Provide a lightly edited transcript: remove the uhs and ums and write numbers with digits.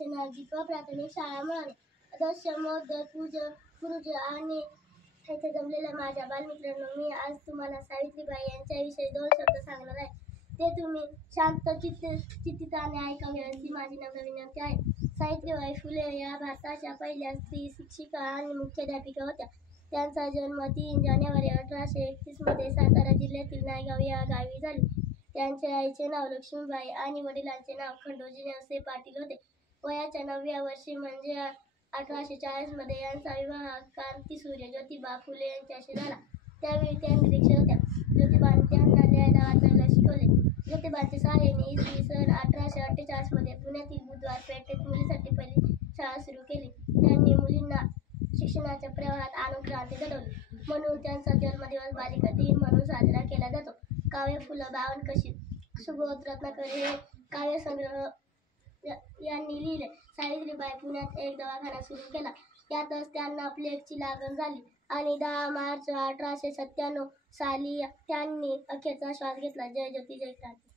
शाळेचे नाव जितवा प्राथमिक शाळा मिळाले. आदर्श महोदय, गुरुजी आणि येथे जमलेल्या माझ्या बालमित्रांनो, मी आज तुम्हाला सावित्रीबाई यांच्याविषयी 2 शब्द सांगणार आहे. ते तुम्ही शांत चित्ताने ऐकावे अशी माझी नम्र विनंती आहे. सावित्रीबाई फुले या भारताच्या पहिल्या स्त्री शिक्षिका आणि मुख्याध्यापिका होत्या. त्यांचा जन्म 3 जानेवारी 1831 मध्ये सातारा जिल्ह्यातील नायगाव या गावी झाला. त्यांच्या आईचे नाव लक्ष्मीबाई आणि वडिलांचे नाव खंडोजी नेवसे पाटील होते. वयाच्या 9व्या वर्षी म्हणजे 1840 मध्ये यांचा विवाह क्रांतीसूर्य ज्योतिबा फुले यांच्याशी झाला. त्यावेळी त्या निरक्षर होत्या. ज्योतिबांनी त्यांना लिहायला वाचायला शिकवले. ज्योतिबांच्या सहाय्याने इसवी सन 1848 मध्ये पुण्यातील बुधवार पेठेत मुलींसाठी पहिली शाळा सुरू केली. त्यांनी मुलींना शिक्षणाच्या प्रवाहात आणून क्रांती घडवली. म्हणून त्यांचा जन्मदिवस बालिका दिन म्हणून साजरा केला जातो. काव्य फुलं, बावनकशी, सुबोध रत्नाकर हे काव्यसंग्रह यांनी लिहिले. सावित्रीबाई पुण्यात एक दवाखाना सुरू केला. यातच त्यांना प्लेगची लागण झाली आणि 10 मार्च 1897 साली त्यांनी अखेरचा श्वास घेतला. जय ज्योती जय क्रांती.